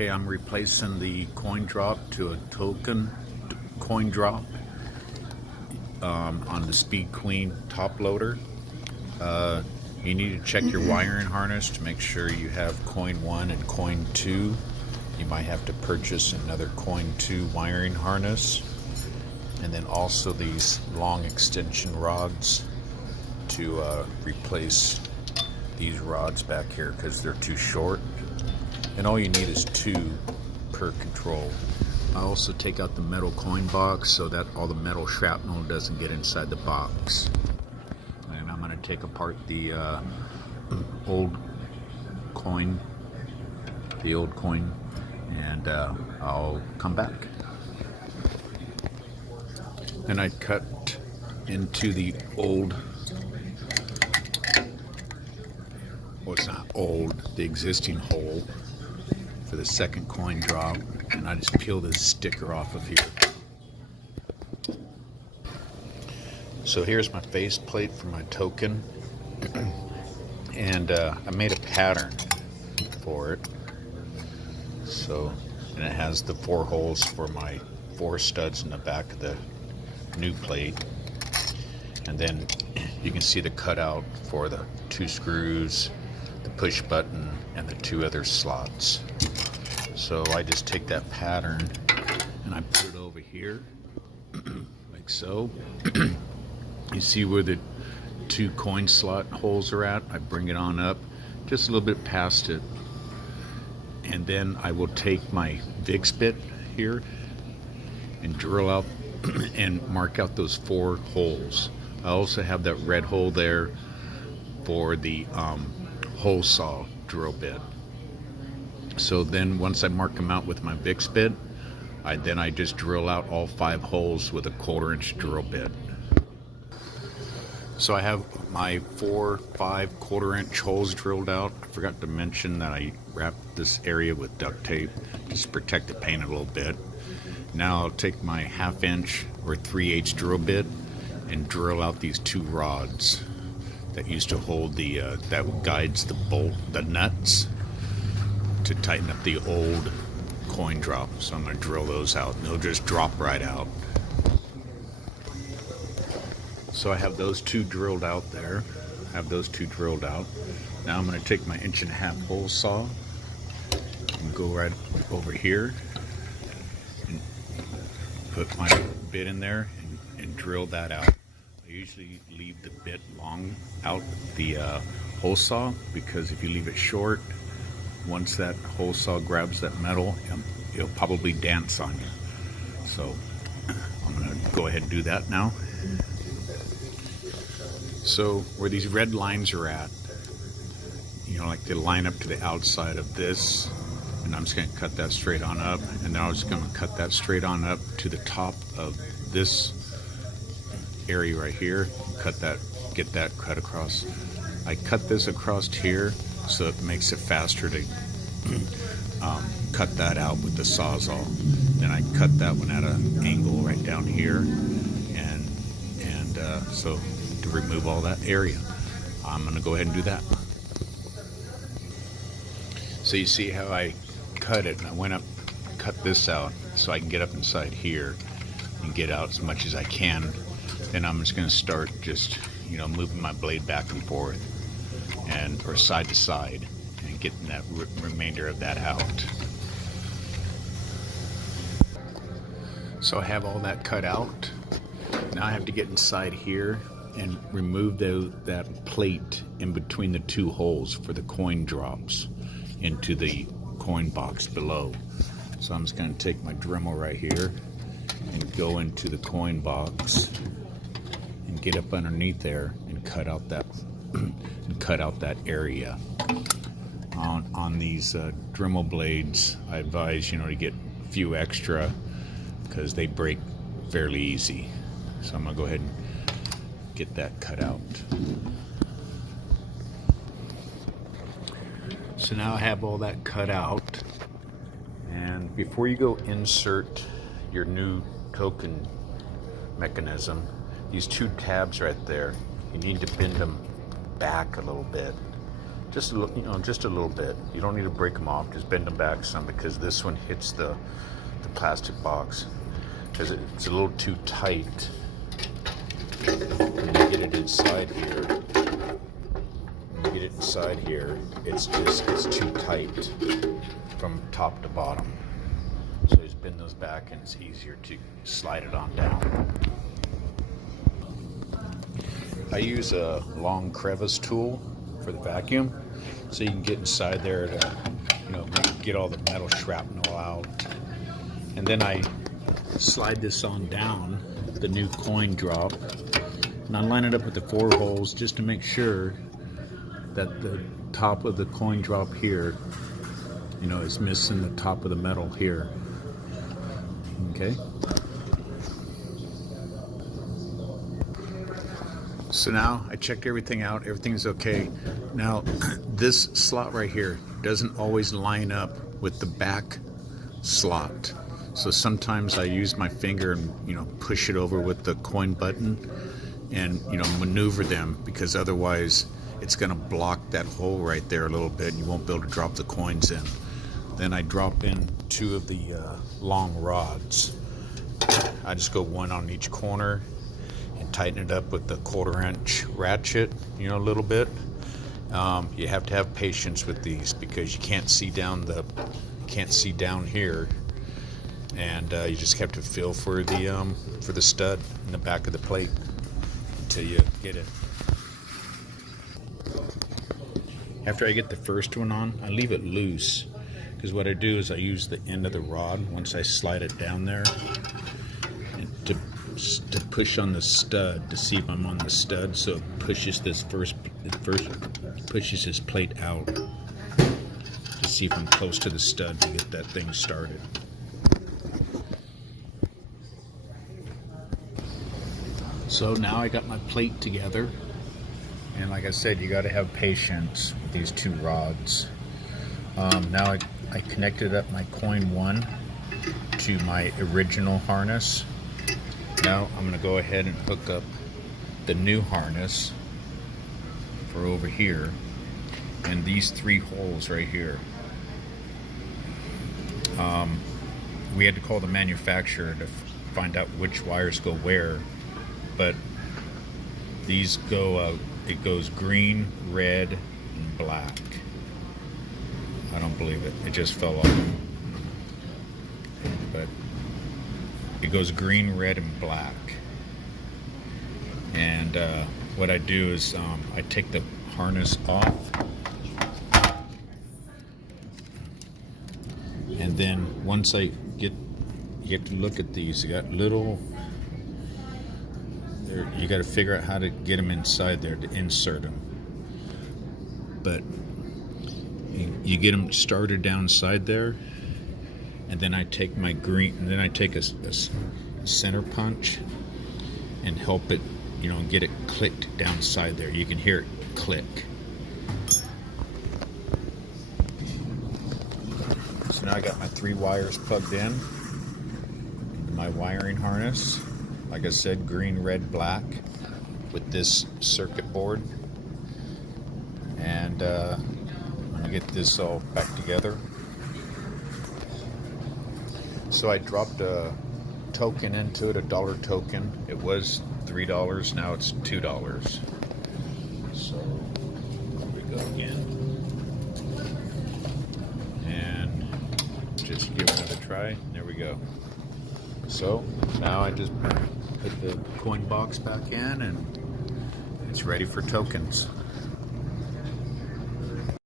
Okay, I'm replacing the coin drop to a token coin drop on the Speed Queen top loader. You need to check your wiring harness to make sure you have coin 1 and coin 2. You might have to purchase another coin 2 wiring harness, and then also these long extension rods to replace these rods back here because they're too short, and all you need is 2 per control. I also take out the metal coin box so that all the metal shrapnel doesn't get inside the box. And I'm going to take apart the old coin, and I'll come back. Then I cut into the old, well, it's not old, the existing hole for the second coin drop, and I just peel this sticker off of here. So here's my faceplate for my token, and I made a pattern for it. So, and it has the 4 holes for my 4 studs in the back of the new plate, and then you can see the cutout for the 2 screws, the push button, and the 2 other slots. So I just take that pattern and I put it over here like so. You see where the 2 coin slot holes are at? I bring it on up just a little bit past it, and then I will take my VIX bit here and drill out and mark out those 4 holes. I also have that red hole there for the hole saw drill bit. So then once I mark them out with my VIX bit, I just drill out all 5 holes with a 1/4-inch drill bit. So I have my 4, 5 1/4-inch holes drilled out. I forgot to mention that I wrapped this area with duct tape just to protect the paint a little bit. Now I'll take my 1/2-inch or 3/8 drill bit and drill out these 2 rods that used to hold the that guides the bolt, the nuts, to tighten up the old coin drop. So I'm going to drill those out, and they'll just drop right out. So I have those 2 drilled out there. Now I'm going to take my 1.5-inch hole saw and go right over here and put my bit in there and drill that out. I usually leave the bit long out the hole saw, because if you leave it short, once that hole saw grabs that metal, it'll probably dance on you. So I'm going to go ahead and do that now. So where these red lines are at, you know, like they line up to the outside of this, and I'm just going to cut that straight on up, and then I was going to cut that straight on up to the top of this area right here. Cut that, get that cut across. I cut this across here so it makes it faster to cut that out with the Sawzall. Then I cut that one at an angle right down here, and so to remove all that area, I'm going to go ahead and do that. So you see how I cut it, and I went up, cut this out so I can get up inside here and get out as much as I can. Then I'm just going to start just, you know, moving my blade back and forth, or side to side, and getting that remainder of that out. So I have all that cut out. Now I have to get inside here and remove that plate in between the 2 holes for the coin drops into the coin box below. So I'm just going to take my Dremel right here and go into the coin box and get up underneath there and cut out that area. On these Dremel blades, I advise, you know, to get a few extra because they break fairly easy. So I'm gonna go ahead and get that cut out. So now I have all that cut out, and before you go insert your new token mechanism, these 2 tabs right there, you need to bend them back a little bit just a little, just a little bit. You don't need to break them off. Just bend them back some, because this one hits the plastic box because it's a little too tight. And you get it inside here. When you get it inside here, it's too tight from top to bottom. So just bend those back, and it's easier to slide it on down. I use a long crevice tool for the vacuum, so you can get inside there to, get all the metal shrapnel out. And then I slide this on down, the new coin drop, and I line it up with the 4 holes just to make sure that the top of the coin drop here, is missing the top of the metal here. Okay. So now I checked everything out. Everything's okay. Now this slot right here doesn't always line up with the back slot. So sometimes I use my finger and push it over with the coin button and maneuver them, because otherwise it's going to block that hole right there a little bit and you won't be able to drop the coins in. Then I drop in 2 of the long rods. I just go 1 on each corner and tighten it up with the 1/4-inch ratchet, a little bit. You have to have patience with these because you can't see down here, and you just have to feel for the stud in the back of the plate until you get it. After I get the first one on, I leave it loose, because what I do is I use the end of the rod once I slide it down there to push on the stud to see if I'm on the stud, so it pushes this pushes this plate out to see if I'm close to the stud to get that thing started. So now I got my plate together, and like I said, you got to have patience with these 2 rods. Now I connected up my coin 1 to my original harness. Now I'm going to go ahead and hook up the new harness for over here, and these 3 holes right here. We had to call the manufacturer to find out which wires go where, but these go it goes green, red, and black. I don't believe it. It just fell off. But it goes green, red, and black. And what I do is I take the harness off, and then once I get, you have to look at these. You got little. You got to figure out how to get them inside there to insert them. But you get them started downside there, and then I take my green, and then I take a center punch and help it, get it clicked downside there. You can hear it click. So now I got my 3 wires plugged in into my wiring harness. Like I said, green, red, black with this circuit board. And I'm gonna get this all back together. So I dropped a token into it, a $1 token. It was $3, now it's $2. So here we go again. And just give it another try. There we go. So now I just put the coin box back in, and it's ready for tokens.